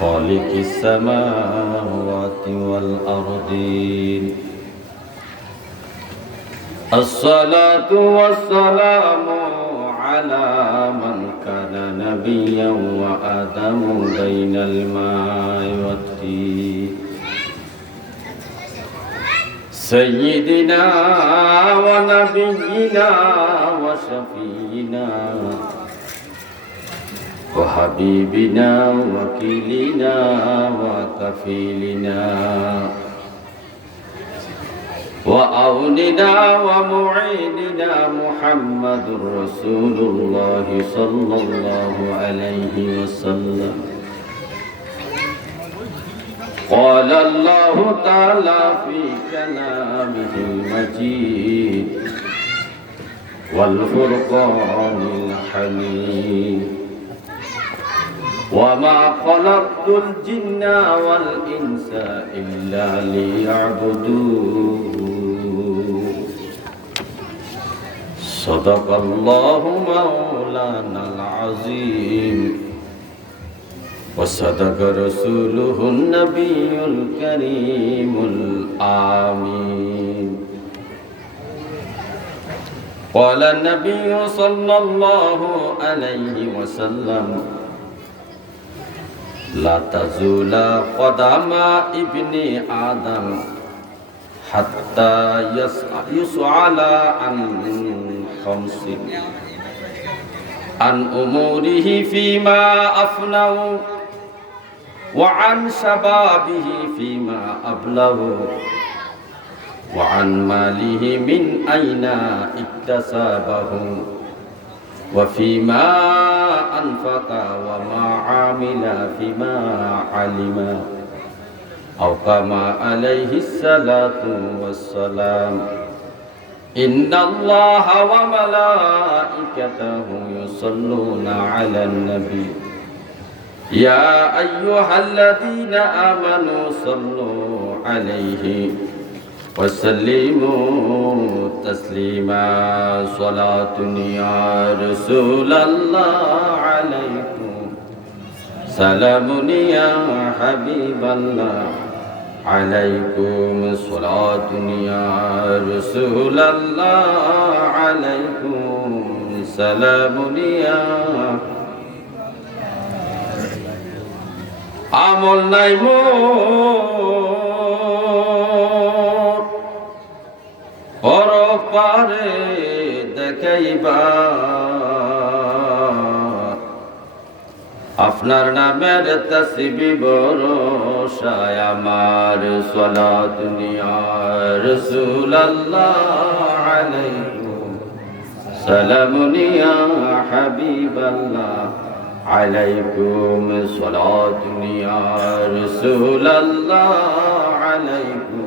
خالق السماوات والأرضين. الصلاة والسلام على من كان نبيا وآدم بين الماء والطين سيدنا ونبينا وشفينا وحبيبنا وكيلنا وكفيلنا وأولنا ومعيننا محمد رسول الله صلى الله عليه وسلم قال الله تعالى في كلامه المجيد والفرقان الحميد وما خلقت الجن والإنس إلا ليعبدون صدق الله مولانا العظيم وصدق رسوله النبي الكريم الآمين قال النبي صلى الله عليه وسلم لا تزول قدم ابن آدم حتى يسأل عن خمس عن أموره فيما أفنوا وعن شبابه فيما أبلغوا وعن ماله من أين اكتسبه وفيما أنفق وما عامل فيما علم. أو كما عليه الصلاة والسلام. إن الله وملائكته يصلون على النبي. يا أيها الذين آمنوا صلوا عليه. تسليما صلاة يا رسول الله عليكم سلام يا حبيب الله عليكم صلاة يا رسول الله عليكم سلام يا আমল নাই মোর আমারে দেখাইবা। আপনার নামের তসবি বরসায় আমার সলা দুনিয়া রসুল সালামুনিয়া হাবিবাল্লাহ আলাইকুম সলা দুনিয়া রসুল আলাইকুম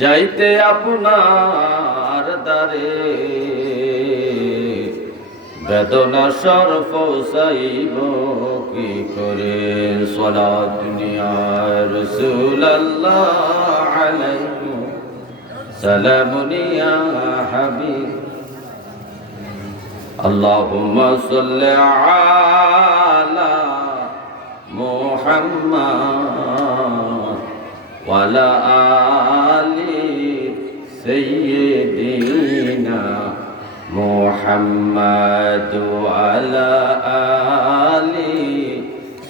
যাইতে আপনার দারে বেদনা সরফ সাইব কি করে? সলা দুনিয়ার রসুল আল্লাহ সালামুনিয়া হাবিব। اللهم صل على محمد وعلى آل سيدنا محمد وعلى آل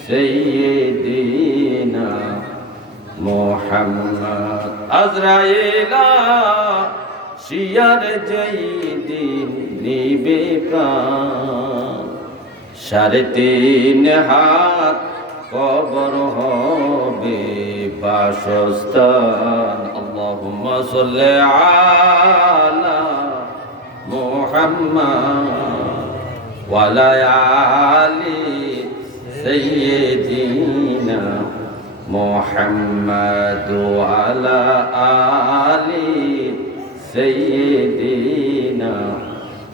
سيدنا محمد أزرائيل شيار جيدين নিবে প্রাণ। সাড়ে তিন হাত কবর হবে বাসস্থান। আল্লাহুম্মা সাল্লি আলা মুহাম্মদ ওয়া আলি সাইয়্যিদিনা মুহাম্মদ ওয়া আলি সাইয়্যিদিনা।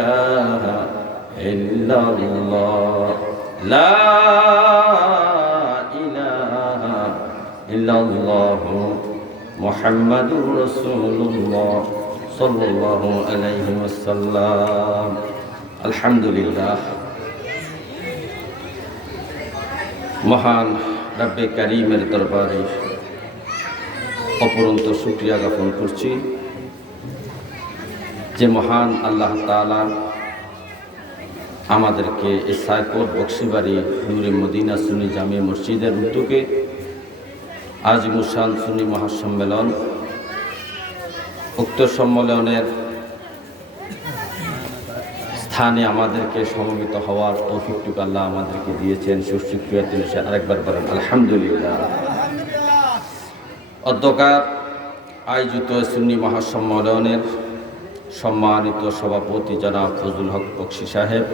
إله إلا الله لا إله إلا الله محمد رسول الله صلى الله عليه وسلم الحمد لله মহান রব্বে করিমের দরবারে অপরন্ত শুক্রিয়া জ্ঞাপন করছি যে মহান আল্লাহ তালা আমাদেরকে এই সাইকোর বক্সিবাড়ি নুরে মদিনা সুনি জামি মসজিদের উদ্যোগে আজ মুসান সুনি মহাসম্মেলন, উক্ত সম্মেলনের স্থানে আমাদেরকে সমবেত হওয়ার তৌফিকটুকু আল্লাহ আমাদেরকে দিয়েছেন। সুশিক্রিয়া তিনি সে আরেকবার বলেন, আলহামদুলিল্লাহ। অধ্যকার আয়োজিত সুন্নি মহাসম্মেলনের সম্মানিত সভাপতি জনাব ফজলুল হক বক্সি সাহেব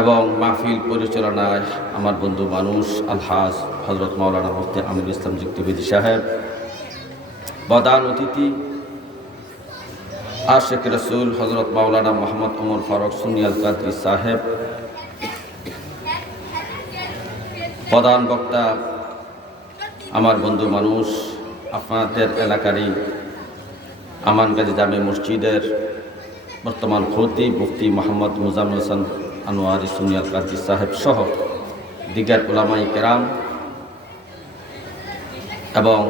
এবং মাহফিল পরিচালনায় আমার বন্ধু মানুষ আলহাজ হজরত মৌলানা মুফতি আমির ইসলাম যুক্তিবিদি সাহেব, প্রধান অতিথি আশেখ রসুল হজরত মাওলানা মোহাম্মদ ওমর ফারুক সুনিয়াল কাদরি সাহেব, প্রধান বক্তা আমার বন্ধু মানুষ আপনাদের এলাকারই আমানগাজী জামে মসজিদের বর্তমান খতি মুফতি মোহাম্মদ মুজাম্মল হাসান আনোয়ারি সুনিয়াল কাজী সাহেব সহ দিগার উলামাই কেরাম এবং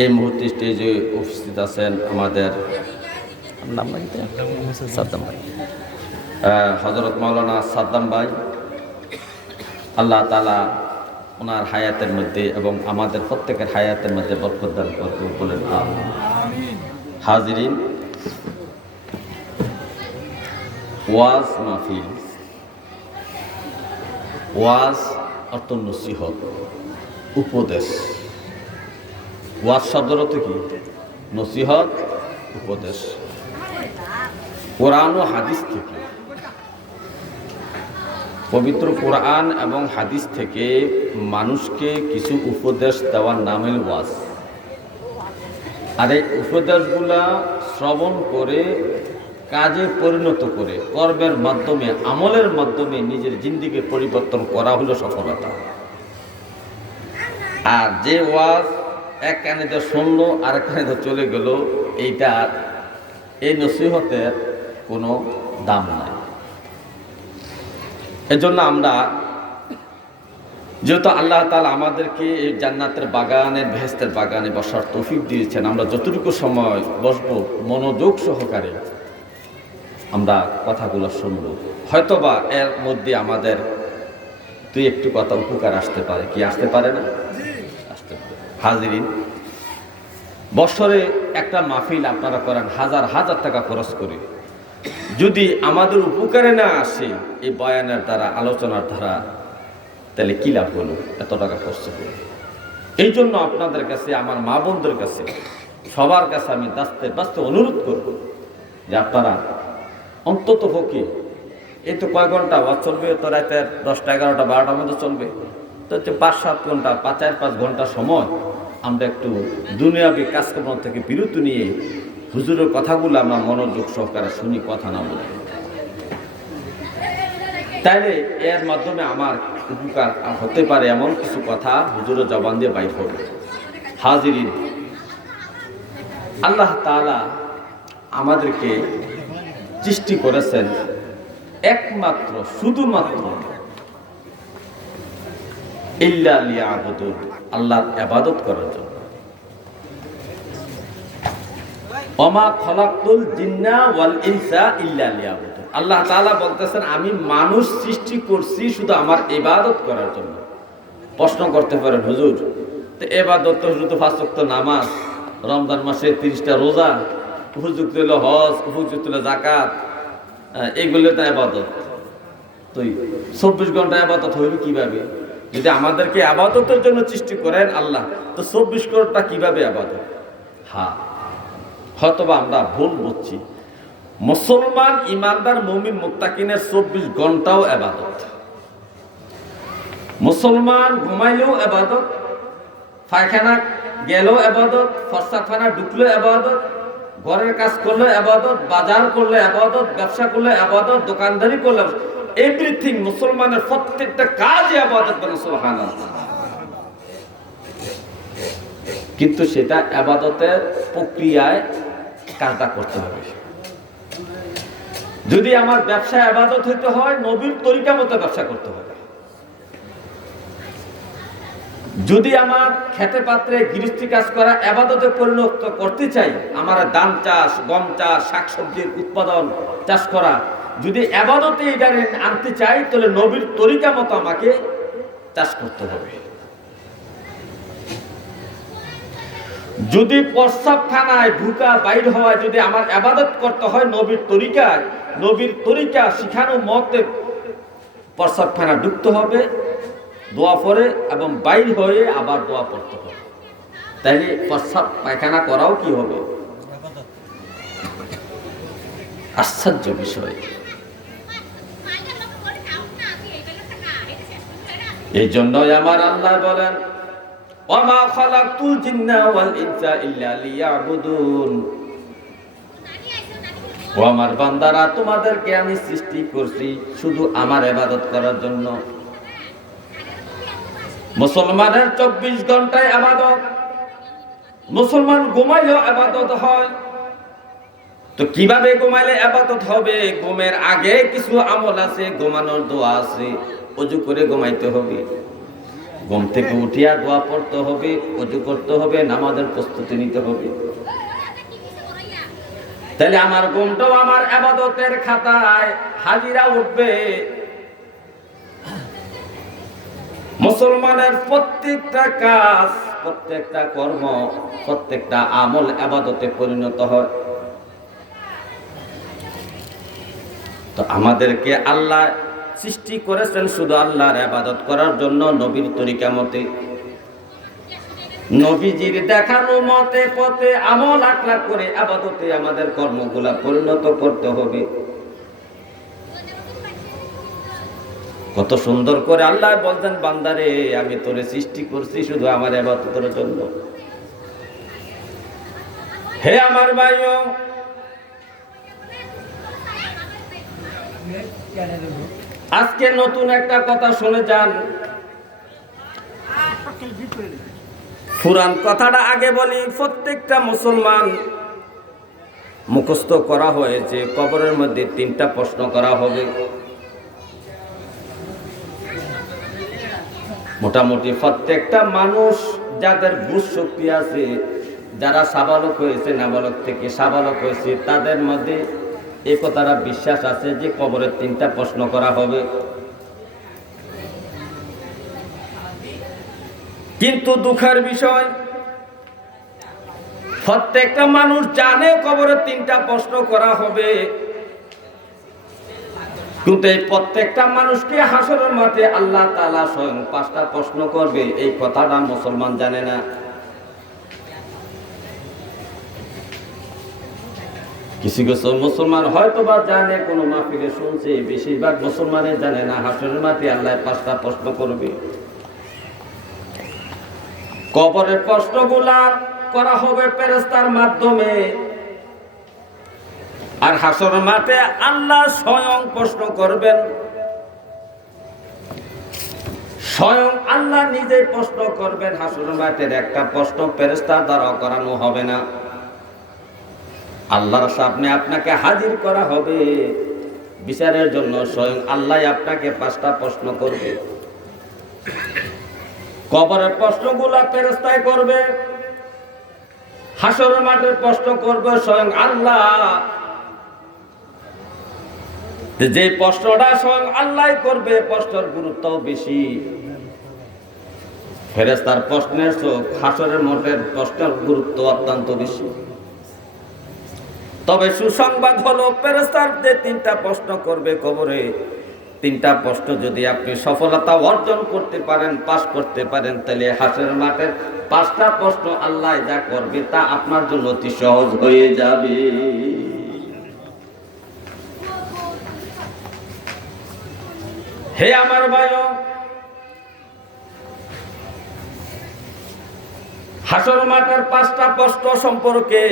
এই মুহূর্তে স্টেজে উপস্থিত আছেন আমাদের সাদ্দাম ভাই। হজরত মাওলানা সাদ্দাম ভাই। আল্লাহ তালা ওনার হায়াতের মধ্যে এবং আমাদের প্রত্যেকের হায়াতের মধ্যে বরকত দান করতে বলেন হাজিরিন, ওয়াজ মাহফিল। ওয়াজ অর্থ উপদেশ। ওয়াজ শব্দের অর্থ কি? নসিহত, উপদেশ। কোরআন ও হাদিস থেকে পবিত্র কোরআন এবং হাদিস থেকে মানুষকে কিছু উপদেশ দেওয়ার নামের ওয়াজ। আর এই উপদেশগুলা শ্রবণ করে, কাজে পরিণত করে, কর্মের মাধ্যমে, আমলের মাধ্যমে নিজের জিন্দিকে পরিবর্তন করা হলো সফলতা। আর যে ওয়াজ এক কানে তো শুনলো আর এক চলে গেল এইটার এই নসিহতের কোনো দাম নাই। এজন্য আমরা যেহেতু আল্লাহ তালা আমাদেরকে এই জান্নাতের বাগানের ভেস্তের বাগানে বসার তৌফিক দিয়েছেন, আমরা যতটুকু সময় বসবো মনোযোগ সহকারে আমরা কথাগুলো শুনব। হয়তোবা এর মধ্যে আমাদের দুই একটু কথা উপকার আসতে পারে, কি আসতে পারে না? আসতে পারে। হাজিরিন, বছরে একটা মাহফিল আপনারা করেন হাজার হাজার টাকা খরচ করে। যদি আমাদের উপকারে না আসে এই বয়ানের দ্বারা, আলোচনার দ্বারা, তাহলে কি লাভ হলো? এত টাকা খরচ করে এই জন্য আপনাদের কাছে, আমার মা বোনদের কাছে, সবার কাছে আমি দাস্তে বাস্তে অনুরোধ করব যে আপনারা অন্তত পক্ষে এই তো কয় ঘণ্টা বা চলবে? তো রাতের দশটা, এগারোটা, বারোটার মধ্যে চলবে। তো হচ্ছে পাঁচ, সাত ঘণ্টা, পাঁচ, চার, পাঁচ ঘণ্টা সময় আমরা একটু দুনিয়াবি কাজকর্ম থেকে বিরত নিয়ে হুজুরের কথাগুলো আমরা মনোযোগ সহকারে শুনি, কথা না বলি। তাইলে এর মাধ্যমে আমার উপকার হতে পারে এমন কিছু কথা হুজুরের জবান দিয়ে বাইর হবে হাজিরিন, আল্লাহ তাআলা আমাদেরকে সৃষ্টি করেছেন একমাত্র, শুধুমাত্র ইল্লা আল্লাহর ইবাদত করার জন্য। অমা খলাকুল জিন্না ওয়াল ইনসা ইল্লা লিয়াবুদুন। আল্লাহ তাআলা বলতেছেন, আমি মানুষ সৃষ্টি করছি শুধু আমার ইবাদত করার জন্য। প্রশ্ন করতে পারেন, হুজুর, তো এবাদত হুজুর তো ওয়াক্ত নামাজ, রমজান মাসে তিরিশটা রোজা, উপযুক্ত হলো হজ, উপযুক্ত হলো জাকাত এগুলো তো আবাদত তুই চব্বিশ ঘণ্টা আবাদত হইল কীভাবে? যদি আমাদেরকে আবাদতের জন্য সৃষ্টি করেন আল্লাহ, তো চব্বিশ ঘণ্টা কীভাবে আবাদত? হ্যাঁ। হয়তোবা আমরা ভুল বুঝছি। মুসলমান ইমানদার মুমিন মুক্তাকিনের চব্বিশ ঘন্টাও আবাদত মুসলমান ঘুমাইলেও আবাদত পায়খানা গেলেও আবাদত ফরসাখানা ঢুকলেও আবাদত ঘরের কাজ করলে আবাদত বাজার করলে আবাদত ব্যবসা করলে আবাদত দোকানদারি করলে এভরিথিং মুসলমানের প্রত্যেকটা কাজই আবাদত বলে কিন্তু সেটা আবাদতের প্রক্রিয়ায় কাজটা করতে হবে। যদি আমার ব্যবসায় আবাদত হইতে হয়, নবীর তরিকা মতো ব্যবসা করতে হবে। যদি আমার খেতে পাত্রে গৃহস্থী কাজ করা আবাদতে পরিণত করতে চাই, আমার ধান চাষ, গম চাষ, শাকসবজির উৎপাদন, চাষ করা, যদি আবাদতে এটা আনতে চাই, তাহলে নবীর তরিকা মতো আমাকে চাষ করতে হবে। যদি প্রস্রাবখানায় ঢুকা বাইর হওয়ায় যদি আমার আবাদত করতে হয় নবীর তরিকায়, নবীর তরিকা শিখানো মতে প্রস্রাবখানা ঢুকতে হবে, দোয়া পরে এবং বাইর হয়ে আবার দোয়া পড়তে হবে। তাইলে প্রস্রাব পায়খানা করাও কি হবে? আশ্চর্য বিষয়। এই জন্যই আমার আল্লাহ বলেন ওমা খালাকতুল জিন্না ওয়াল ইনসা ইল্লা লিয়াবুদুন। ও আমার বান্দারা, তোমাদেরকে আমি সৃষ্টি করছি শুধু আমার ইবাদত করার জন্য। মুসলমানের চব্বিশ ঘন্টায় আবাদত মুসলমান ঘুমাইলেও আবাদত হয়। তো কীভাবে ঘুমাইলে আবাদত হবে? ঘুমের আগে কিছু আমল আছে, ঘুমানোর দোয়া আছে, অজু করে ঘুমাইতে হবে। ঘুম থেকে উঠিয়া দোয়া পড়তে হবে, অজু করতে হবে, নামাজের প্রস্তুতি নিতে হবে। তাহলে আমার ঘুমটাও আমার আবাদতের খাতায় হাজিরা উঠবে। মুসলমানের প্রত্যেকটা কাজ, প্রত্যেকটা কর্ম, প্রত্যেকটা আমল আবাদতে পরিণত হয়। তো আমাদেরকে আল্লাহ সৃষ্টি করেছেন শুধু আল্লাহর আবাদত করার জন্য নবীর তরিকা মতে। নবীজির দেখানো মতে পথে আমল আকলা করে আবাদতে আমাদের কর্মগুলা পরিণত করতে হবে। কত সুন্দর করে আল্লাহ বলতেন বান্দারে, আমি তোরে সৃষ্টি করছি শুধু আমার আবাদতের জন্য। হে আমার ভাইও আজকে নতুন একটা কথা শুনে যান। ফুরান কথাটা আগে বলি, প্রত্যেকটা মুসলমান মুখস্থ করা হয়েছে কবরের মধ্যে তিনটা প্রশ্ন করা হবে। মোটামুটি প্রত্যেকটা মানুষ যাদের বুঝ শক্তি আছে, যারা সাবালক হয়েছে, নাবালক থেকে সাবালক হয়েছে, তাদের মধ্যে এ কথাটা বিশ্বাস আছে যে কবরের তিনটা প্রশ্ন করা হবে। কিন্তু দুঃখের বিষয়, প্রত্যেকটা মানুষ জানে কবরের তিনটা প্রশ্ন করা হবে। কিন্তু এই প্রত্যেকটা মানুষকে হাসরের মাঠে আল্লাহ তালা স্বয়ং পাঁচটা প্রশ্ন করবে, এই কথাটা মুসলমান জানে না। কিছু কিছু মুসলমান হয়তো বা জানে, কোনো মাহফিলে শুনছে, বেশিরভাগ মুসলমানে জানে না, হাসরের মাঠে আল্লাহ পাঁচটা প্রশ্ন করবে। কবরের প্রশ্নগুলা করা হবে ফেরেস্তার মাধ্যমে। আর হাসর মাঠে আল্লাহ স্বয়ং প্রশ্ন করবেন। স্বয়ং আল্লাহ নিজে প্রশ্ন করবেন হাসর মাঠের একটা প্রশ্ন ফেরেস্তার দ্বারা করানো হবে না। আল্লাহর সামনে আপনাকে হাজির করা হবে। বিচারের জন্য স্বয়ং আল্লাহ আপনাকে পাঁচটা প্রশ্ন করবে। কবরের প্রশ্নগুলা ফেরেস্তায় করবে। হাসর মাঠের প্রশ্ন করবে স্বয়ং আল্লাহ। যে প্রশ্নটা স্বয়ং আল্লাহ করবে, প্রশ্নের গুরুত্ব বেশি। ফেরেস্তার প্রশ্নের চোখ হাসরের মঠের প্রশ্নের গুরুত্ব অত্যন্ত বেশি। তবে সুসংবাদ হলো যে তিনটা প্রশ্ন করবে কবরে। তিনটা প্রশ্ন যদি আপনি সফলতা অর্জন করতে পারেন পাস করতে পারেন, তাহলে হাসের মাঠের পাঁচটা প্রশ্ন আল্লাহ যা করবে তা আপনার জন্য অতি সহজ হয়ে যাবে। হে আমার ভাই হাসর মাঠের পাঁচটা প্রশ্ন সম্পর্কে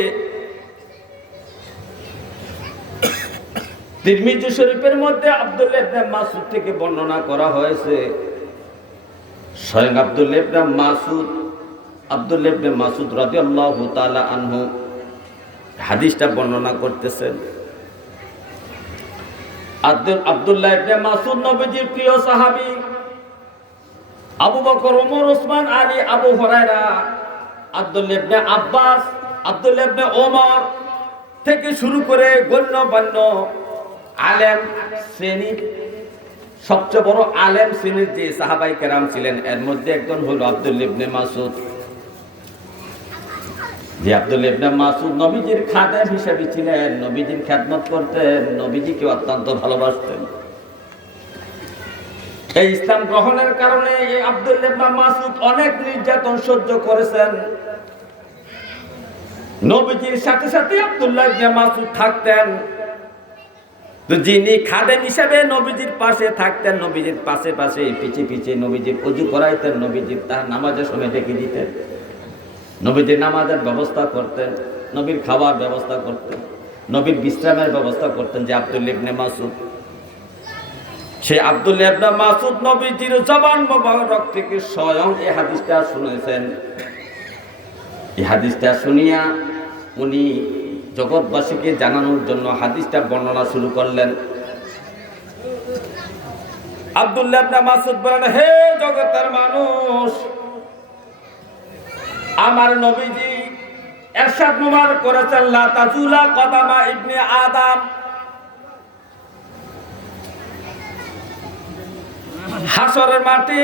তিরমিজি শরীফের মধ্যে আব্দুল ইবনে মাসুদ থেকে বর্ণনা করা হয়েছে। স্বয়ং আব্দুল ইবনে মাসুদ আব্দুল ইবনে মাসুদ রাদিয়াল্লাহু তাআলা আনহু হাদিসটা বর্ণনা করতেছেন। আব্দুল, আব্দুল্লাহ ইবনে মাসুদ নবীজির প্রিয় সাহাবী আবু বকর, ওমর, ওসমান, আলী, আবু হুরায়রা আব্দুল ইবনে আব্বাস আব্দুল ইবনে ওমর থেকে শুরু করে গণ্যমান্য আলেম শ্রেণির, সবচেয়ে বড় আলেম শ্রেণির যে সাহাবাই কেরাম ছিলেন, এর মধ্যে একজন হল আব্দুল ইবনে মাসুদ যে আব্দুল ইবনে মাসুদ নবীজির খাদেম হিসেবে ছিলেন, নবীজির খ্যাতমত করতেন নবীজিকে অত্যন্ত ভালোবাসতেন। এই ইসলাম গ্রহণের কারণে এই আব্দুল ইবনে মাসুদ অনেক নির্যাতন সহ্য করেছেন। নবীজির সাথে সাথে আব্দুল্লাহ ইবনে মাসুদ থাকতেন। তো যিনি খাদেম হিসাবে নবীজির পাশে থাকতেন, নবীজির পাশে পাশে পিছে পিছে নবীজির অজু করাইতেন, নবীজির তার নামাজের সময় ডেকে দিতেন। নবীজির নামাজের ব্যবস্থা করতেন, নবীর খাবার ব্যবস্থা করতেন, নবীর বিশ্রামের ব্যবস্থা করতেন যে আব্দুল ইবনে মাসুদ সে আব্দুল ইবনে মাসুদ নবীজির জবান মোবারক থেকে স্বয়ং এই হাদিসটা শুনেছেন। এই হাদিসটা শুনিয়া উনি জগৎবাসীকে জানানোর জন্য হাদিসটা বর্ণনা শুরু করলেন। আব্দুল্লাহ হে মানুষ, আমার কদামা ইবনে হাসরের মাঠে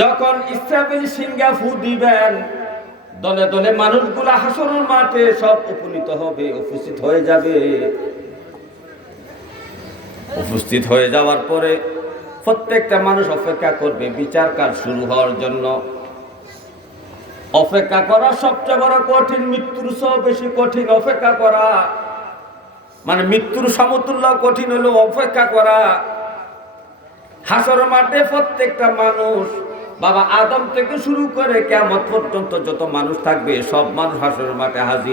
যখন ইসরাফিল সিংহা ফু দিবেন দলে দলে মানুষগুলা হাসরের মাঠে সব উপনীত হবে, উপস্থিত হয়ে যাবে। উপস্থিত হয়ে যাওয়ার পরে প্রত্যেকটা মানুষ অপেক্ষা করবে বিচার কাজ শুরু হওয়ার জন্য। অপেক্ষা করা সবচেয়ে বড় কঠিন, মৃত্যুর সব বেশি কঠিন অপেক্ষা করা। মানে মৃত্যুর সমতুল্য কঠিন হলো অপেক্ষা করা। হাসর মাঠে প্রত্যেকটা মানুষ বাবা আদম থেকে শুরু করে কেমন পর্যন্ত যত মানুষ থাকবে, সব মানুষ হাসর মাঠে হাজির।